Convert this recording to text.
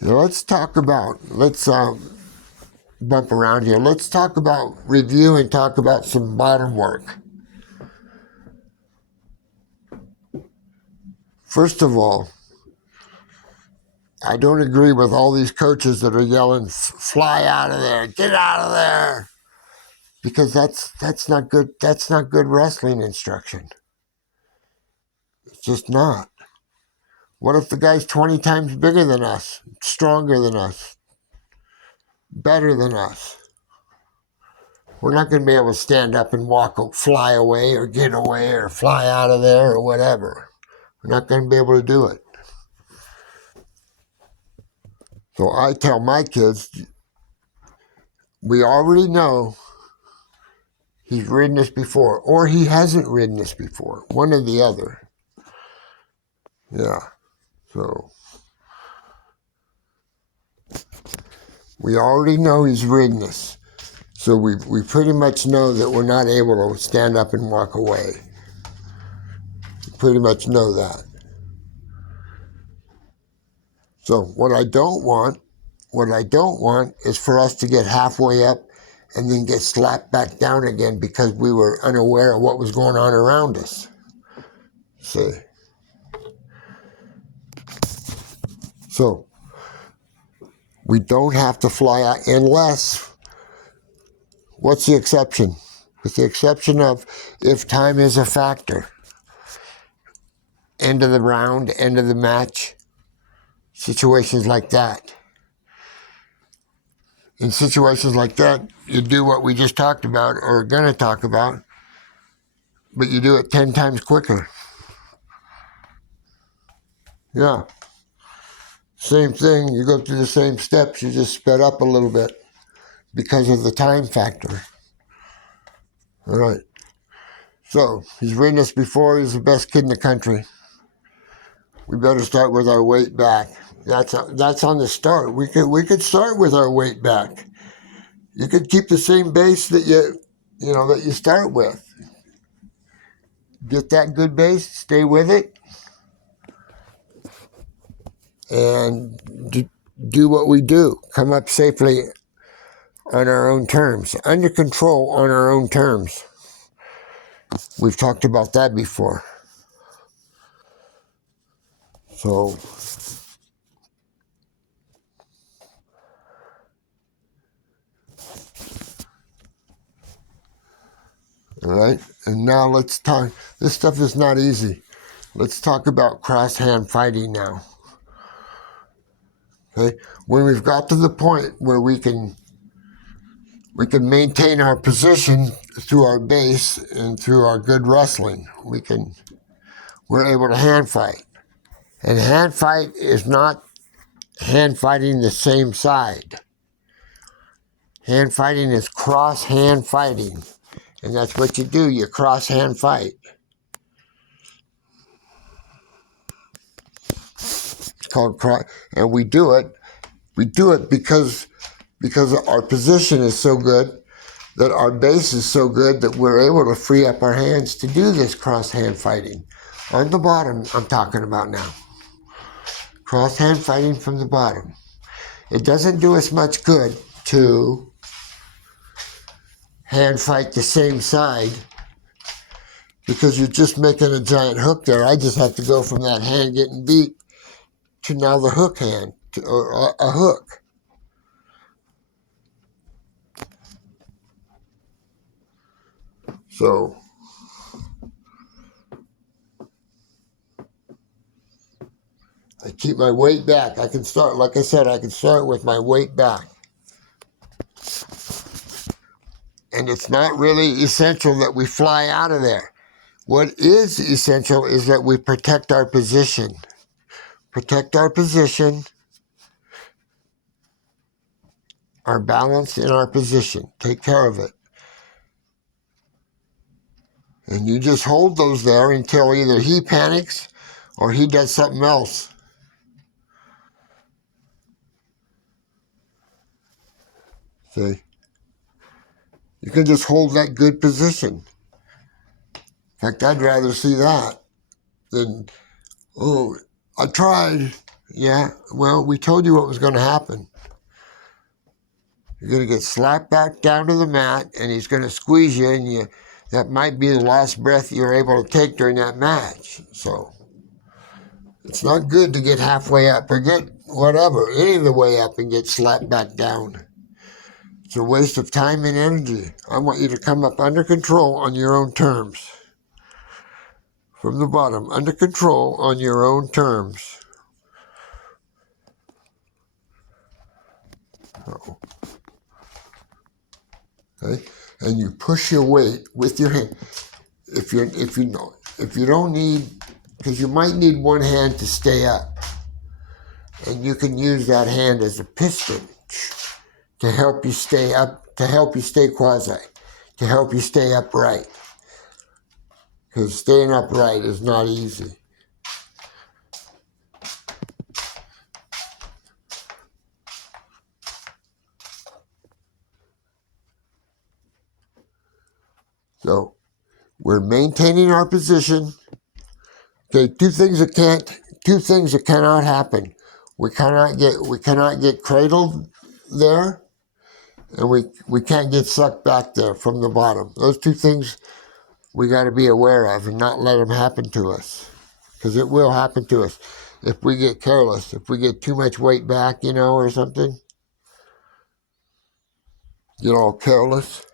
Now let's bump around here. Let's talk about review and talk about some bottom work. First of all, I don't agree with all these coaches that are yelling, "Fly out of there, get out of there," because that's not good. That's not good wrestling instruction. It's just not. What if the guy's 20 times bigger than us, stronger than us, better than us? We're not going to be able to stand up and fly away or get away or fly out of there or whatever. We're not going to be able to do it. So I tell my kids, we already know he's ridden us before, or he hasn't ridden us before, one or the other. Yeah, so we already know he's ridden us. So we pretty much know that we're not able to stand up and walk away. We pretty much know that. So what I don't want is for us to get halfway up and then get slapped back down again because we were unaware of what was going on around us. See? So we don't have to fly out unless, what's the exception? With the exception of if time is a factor. End of the round, end of the match, situations like that. In situations like that, you do what we just talked about or are going to talk about, but you do it 10 times quicker. Yeah. Same thing, you go through the same steps, you just sped up a little bit because of the time factor. All right. So, he's ridden us before, he's the best kid in the country. We better start with our weight back. That's on the start. We could start with our weight back. You could keep the same base that you start with. Get that good base, stay with it, and do what we do. Come up safely on our own terms, under control on our own terms. We've talked about that before. So, all right, and now let's talk. This stuff is not easy. Let's talk about cross-hand fighting now. Okay, when we've got to the point where we can maintain our position through our base and through our good wrestling, we're able to hand fight. And hand fight is not hand fighting the same side. Hand fighting is cross-hand fighting. And that's what you do, you cross-hand fight. It's called cross, and we do it because our position is so good, that our base is so good that we're able to free up our hands to do this cross-hand fighting. On the bottom, I'm talking about now. Cross-hand fighting from the bottom. It doesn't do us much good to hand fight the same side because you're just making a giant hook there. I just have to go from that hand getting beat to now the hook hand, or a hook. So, I keep my weight back. I can start, like I said, I can start with my weight back. And it's not really essential that we fly out of there. What is essential is that we protect our position. Protect our position, our balance in our position. Take care of it. And you just hold those there until either he panics or he does something else. See? You can just hold that good position. In fact, I'd rather see that than, oh, I tried, Yeah, well, we told you what was going to happen. You're going to get slapped back down to the mat, and he's going to squeeze you, and that might be the last breath you're able to take during that match. So it's not good to get halfway up or get whatever, any of the way up and get slapped back down. It's a waste of time and energy. I want you to come up under control on your own terms. From the bottom, under control on your own terms. Uh-oh. Okay? And you push your weight with your hand. If you don't need, because you might need one hand to stay up, and you can use that hand as a piston to help you stay up, to help you stay quasi, to help you stay upright. Because staying upright is not easy. So we're maintaining our position. Okay, two things that cannot happen. We cannot get cradled there, and we can't get sucked back there from the bottom. Those two things we got to be aware of and not let them happen to us, because it will happen to us if we get careless, if we get too much weight back, or something, get all careless.